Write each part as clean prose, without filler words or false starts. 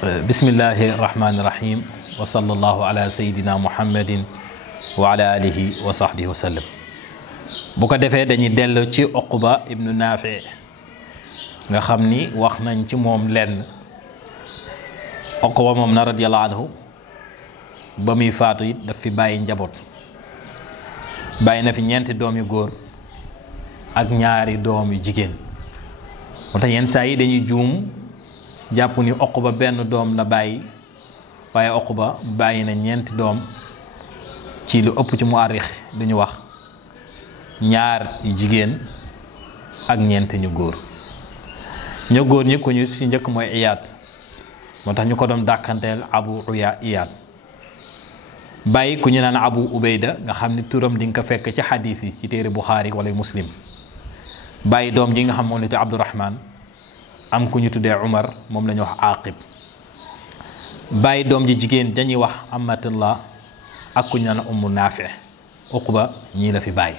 bismillahi rahmaani rahim wa sallallahu ala sayyidina muhammadin wa ala alihi wa sahbihi wa sallam. bu ko defee dañuy dellu ci Uqba ibnu Naafi nga xam ni wax nañ ci moom lenn. Uqba moom na radiyallahu anhu ba muy faatu it daf fi bàyyi njaboot, bàyyi na fi ñeenti doom yu góor ak ñaari doom yu jigéen. moo tax yenn saa yi dañuy juum jàpp ni Uqba benn doom la bàyyi, waaye Uqba bàyyi na ñeenti doom ci lu ëpp ci muarrix dañu wax ñaar yu jigéen ak ñeent ñu góor. ñu góor ñi ku ñu ci njëkk mooy Iyaad, moo tax ñu ko doon dàkkanteel Abu Iyaad. bàyyi ku ñu naan Abu Ubayda nga xam ni turam di nga ko fekk ci xadiis yi ci téere Buxaari wala Muslim. bàyyi doom ji nga xam moom la tuddee Abdurahman, am ku ñu tuddee Umar, moom la ñu wax Aqib. bàyyi doom ji jigéen dañuy wax Amatullah ak ku ñu naan Ummu Naafi. Uqba ñii la fi bàyyi.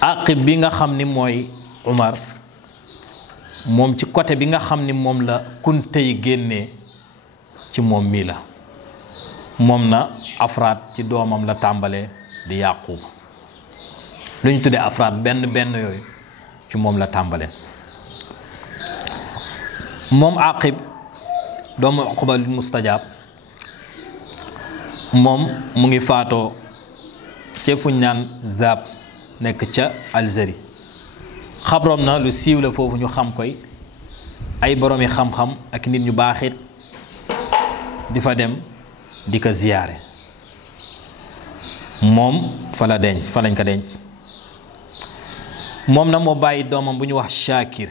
Aqib bi nga xam ni mooy Umar, moom ci côté bi nga xam ni moom la kunte yi génnee ci moom mii la. moom na afraad ci doomam la tàmbalee di Yaqub. lu ñu tuddee afraad benn yooyu ci moom la tàmbalee. moom Aqib doomu Uqba lu mustajaab, moom mu ngi faatoo ca fuñ naan Zaab nekk ca Algérie. xabrom na lu siiw la foofu, ñu xam koy ay boroomi xam-xam ak nit ñu baaxit di fa dem di ko ziyaare. moom fa la denc, fa lañ ko denc. moom na moo bàyyi doomam bu ñu wax Shakir.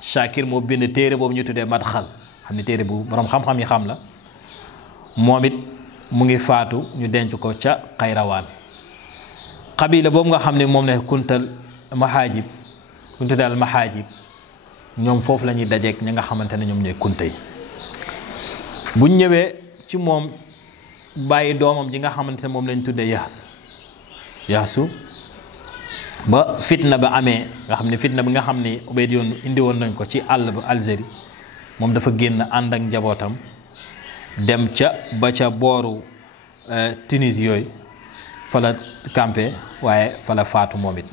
Shakir moo bind téere boobu ñu tuddee Madxal, xam ne téere bu borom xam-xam yi xam la. moom it mu ngi faatu ñu denc ko ca Xayrawaan. xabila boobu nga xam ne moom ne kuntal mahaajib, kuntal al mahaajib, ñoom foofu la ñuy dajeek ñi nga xamante ne ñoom ñooy kunta yi. buñ ñëwee ci moom bàyyi doomam ji nga xamante ne moom lañ tuddee Yaasu ba fitna ba amee, nga xam ne fitna bi nga xam ne Ubayd yoon indi woon nañ ko ci àll ba Algérie, moom dafa génn ànd ak njabootam dem ba ca booru Tunis yooyu, fa la campé, waaye fa la faatu moom it.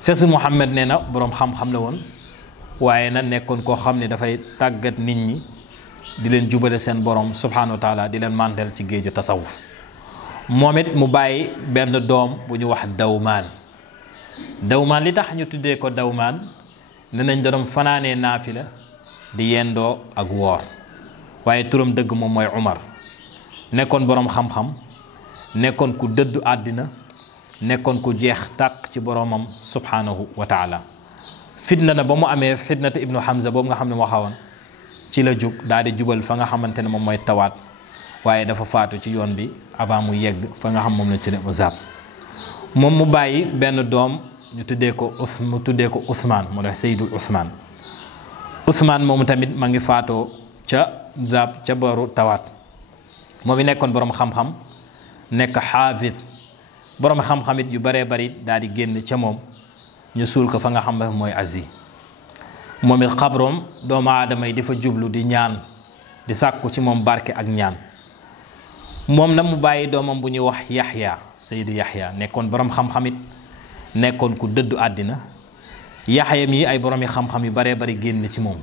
Seex Muhammad nee na boroom xam-xam la woon, waaye na nekkoon koo xam ne dafay tàggat nit ñi di leen jubale seen borom subhanahu wa taala, di leen màndal ci géeju tasawuf. moom it mu bàyyi benn doom bu ñu wax Dawmaan li tax ñu tuddee ko Dawmaan, ne nañ doon fanaanee naafila di yendoo ak woor, waaye turam dëgg moom mooy Umar. nekkoon boroom xam-xam, nekkoon ku dëddu àddina, nekkoon ku jeex tàkk ci boromam subhanahu wa taala. fitna na ba mu amee fitnatu ibnu Hamza boobu nga xam ne moo xawoon, ci la jug daal di jubal fa nga xamante ne moom mooy Tawaat, waaye dafa faatu ci yoon bi avant mu yegg fa nga xam moom lañ tuddee Zaab. moom mu bàyyi benn doom ñu tuddee ko Usmaan, mu ne Seydul Usmaan. Usmaan moomu tamit ma ngi faatoo ca Zaab ca boru Tawaat. moom i nekkoon boroom xam-xam, nekk xaafid. boroom xam-xam it yu baree bari daal di génn ca moom, ñu suul ko fa nga xam ne mooy Asie. moom it xabroom doomu aadama yi di fa jublu di ñaan, di sàkku ci moom barke ak ñaan. moom na mu bàyyi doomam bu ñuy wax Yaxya, Seydu Yaxya, nekkoon boroom xam-xam it, nekkoon ku dëddu àddina. Yaxya mi ay boroomi xam-xam yu baree bari génn ci moom,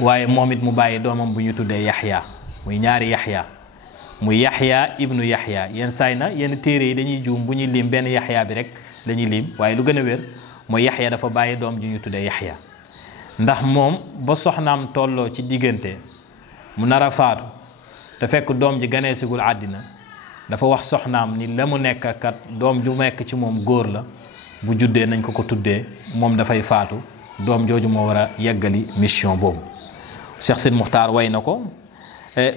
waaye moom it mu bàyyi doomam bu ñu tuddee Yaxya, muy ñaari Yaxya, muy Yaxya ibnu Yaxya. yenn saay na yenn téere yi dañuy juum, bu ñuy lim benn Yaxya bi rek lañuy lim, waaye lu gën a wér mooy Yaxya dafa bàyyi doom ju ñu tuddee Yaxya. ndax moom ba soxnaam tolloo ci diggante mu nar a faatu te fekk doom ji ganeesigul àddina, dafa wax soxnaam ni la mu nekk kat doom ju nekk ci moom góor la, bu juddee nañ ko tuddee, moom dafay faatu, doom jooju moo war a yeggali mission boobu. Cheikh Sidi Muxtaar way na ko,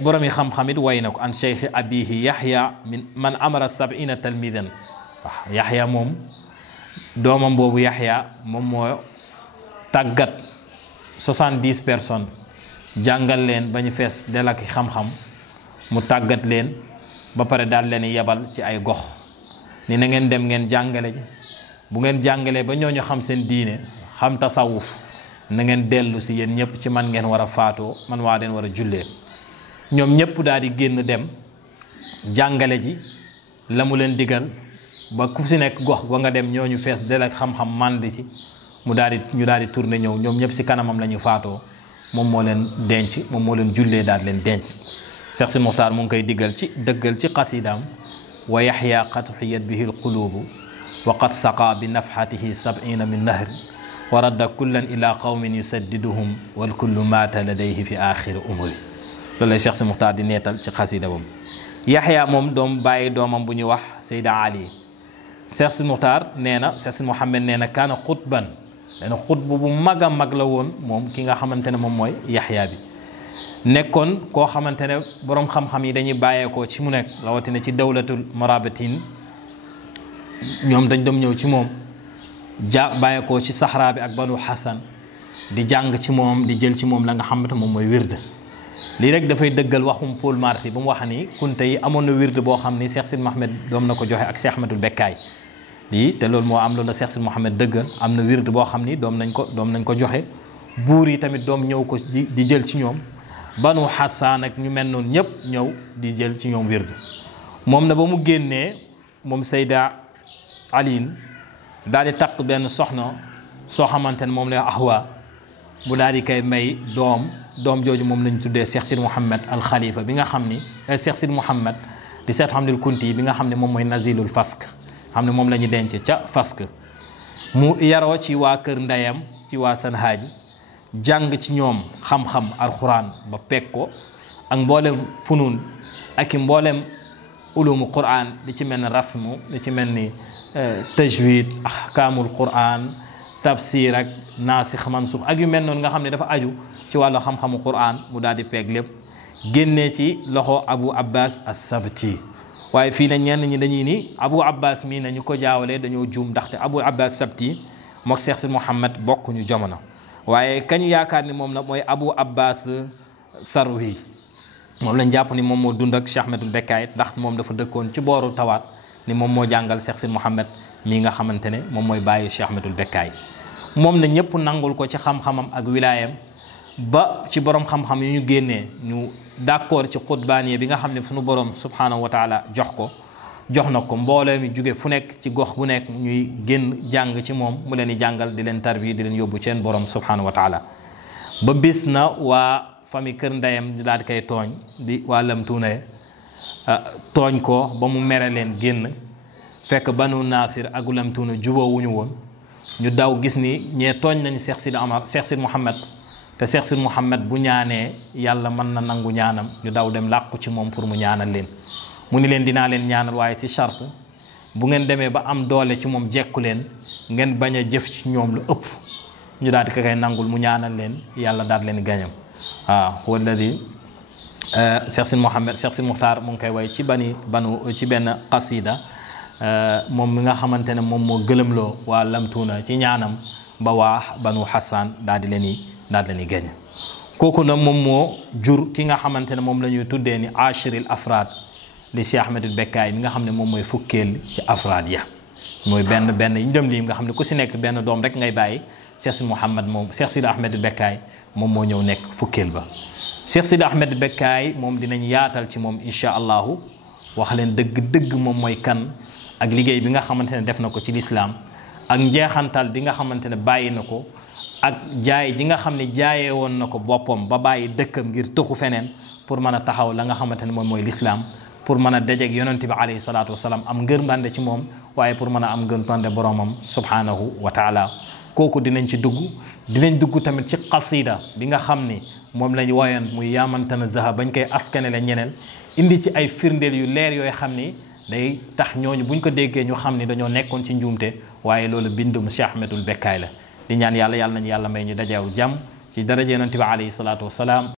borom yi xam-xam it way na ko, an cheikh abihi Yaxya man amara 70 talmidan. waaw Yaxya moom doomam boobu Yaxya moom moo tàggat 70 personnes, jàngal leen ba ñu fees del ak xam-xam, mu tàggat leen ba pare daal leen yebal ci ay gox ni na ngeen dem ngeen jàngale ji. bu ngeen jàngalee ba ñooñu xam seen diine, xam tasawuf, na ngeen dellu si yéen ñëpp ci man ngeen war a faatoo man waa leen war a jullee ñoom ñëpp daal di génn dem jàngale ji la mu leen digal ba ku si nekk gox ba nga dem ñooñu fees del ak xam-xam màndi si ñu daal di tourné ñëw ñoom ñëpp si kanamam la ñu faatoo moom moo leen denc moom moo leen jullee daal leen denc Cheikh Sidi Muxtaar mu ngi koy diggal ci dëggal ci xasidaam wa yaxya qad xiyat bihi alqulubu wa qad saqa bi nafxatihi sab'ina min nahr wa radda kullan ila qawmin yusaddiduhum wal kullu maata ladayhi fi axiri umuri loolu lay Cheikh Sidi Muxtaar di neetal ci xasida bam yaxya moom doom bàyyi doomam bu ñuy wax Seyda Ali Cheikh Sidi Muxtaar nee na Cheikh Sidi Mouhamed nee na kaana xutban nee na xutbu bu mag a mag la woon moom ki nga xamante ne moom mooy yaxya bi nekkoon koo xamante ne boroom xam-xam yi dañuy bàyyeekoo ci mu nekk rawatina ci dawlatul marabatin ñoom dañ doon ñëw ci moom bàyyeekoo ci saxraa bi ak banu xasan di jàng ci moom di jël ci moom la nga xamante moom mooy wird lii rek dafay dëggal waxum Paul Marty ba mu wax ni kunte yi amoon na wird boo xam ni Cheikh Sidi Mohamed doom na ko joxe ak Cheikh Ahmadul Bekkaay lii te loolu moo am loolu la Cheikh Sidi Mohamed dëggal am na wird boo xam ni doom nañ ko joxe buur yi tamit doom ñëw ko di jël ci ñoom banu xasaan ak ñu mel noonu ñëpp ñëw di jël ci ñoom wird moom na ba mu génnee moom Seyda Aliin daal di takk benn soxna soo xamante ne moom lay Ahwa bu daal di koy may doom jooju moom lañ tuddee Cheikh Sidi Mouhamed al Khalifa bi nga xam ni Cheikh Sidi Mouhamed di Seex Hamdul Kunti bi nga xam ne moom mooy Nazilul Fask xam ne moom la ñu denc ca Fask mu yaroo ci waa kër ndeyam ci waa Sanhaaji jàng ci ñoom xam-xam alxuraan ba peg ko ak mboolem funun ak i mboolem ulumu Qur'an li ci mel ni rasmu li ci mel ni tajwid ahkaamul Qur'an tafsir ak naasix mansuux ak yu mel noonu nga xam ne dafa aju ci wàllu xam-xamu Qur'an mu daal di peeg lépp génnee ci loxo Abu Abbas as-Sabti waaye fii na ñenn ñi dañuy ni Abu Abbas mii na ñu ko jaawalee dañoo juum ndaxte Abu Abbas Sabti mook Cheikh Sidi Mouhamed bokkuñu jamono waaye kañu yaakaar ni moom la mooy Abu Abbas Sarwi moom lañ jàpp ni moom moo dund ak Cheikh Ahmadul Bekkaay ndax moom dafa dëkkoon ci booru tawaat ni moom moo jàngal Cheikh Sidi Mouhamed mii nga xamante ne moom mooy bàyyi Cheikh Ahmadul Bekkaay moom na ñëpp nangul ko ci xam-xamam ak wilaayam ba ci borom xam-xam yu ñu génnee ñu d'accord ci xutbaaniye bi nga xam ne suñu borom subhanahu wa taala jox na ko mboolee mi jóge fu nekk ci gox bu nekk ñuy génn jàng ci moom mu leen di jàngal di leen tarbiya di leen yóbbu seen borom subhanahu wa taala ba bis na waa famille kër ndeyam di daal di koy tooñ di waa Lamtuune tooñ ko ba mu mere leen génn fekk banu Nasir ak Lamtuune jubóowuñu woon ñu daw gis ni ñee tooñ nañu Cheikh Sidi Mouhamed te Cheikh Sidi Mouhamed bu ñaanee yàlla mën na nangu ñaanam ñu daw dem làqu ci moom pour mu ñaanal leen mu ni leen dinaa leen ñaanal waaye ci charte bu ngeen demee ba am doole ci moom jekku leen ngeen bañ a jëf ci ñoom lu ëpp ñu daal di ko koy nangul mu ñaanal leen yàlla daal leen gañam waaw walladi Cheikh Sidi Mouhamed Cheikh Sidi Muxtaar mu ngi koy way ci ci benn qasida moom mi nga xamante ne moom moo gëlëmloo waa Lamtuuna ci ñaanam ba waa banu Hassan daal di leen gañ kooku nag moom moo jur ki nga xamante ne moom la ñuy tuddee ni ashiril afraad li Cheikh Ahmadul Bekkaay mi nga xam ne moom mooy fukkeel ci afraad ya mooy benn yi ñu dem lii nga xam ne ku si nekk benn doom rek ngay bàyyi Cheikh Sidi Mouhamed moom Cheikh Sidi Ahmadul Bekkaay moom moo ñëw nekk fukkeel ba Cheikh Sidi Ahmadul Bekkaay moom dinañ yaatal ci moom incha allahu wax leen dëgg moom mooy kan ak liggéey bi nga xamante ne def na ko ci lislaam ak njeexantal bi nga xamante ne bàyyi na ko ak jaay ji nga xam ne jaayee woon na ko boppam ba bàyyi dëkkam ngir tuxu feneen pour mën a taxaw la nga xamante ne moom mooy lislaam pour mën a dajeeg yonent bi alayhi salaatu wasalaam am ngërmande ci moom waaye pour mën a am ngërmande boromam subhanahu wa taala kooku dinañ ci dinañ dugg tamit ci qasida bi nga xam ni moom lañ woyoon muy yaamantana zaha bañ koy askanele ñeneen indi ci ay firndeel yu leer yooyu xam ni day tax ñooñu buñ ko déggee ñu xam ni dañoo nekkoon ci njuumte waaye loolu bindum Cheikh Ahmadul Bekkaay la di ñaan yàlla nañu yàlla may ñu dajeew jàmm ci daraja yonent bi alayhi salaatu wasalaam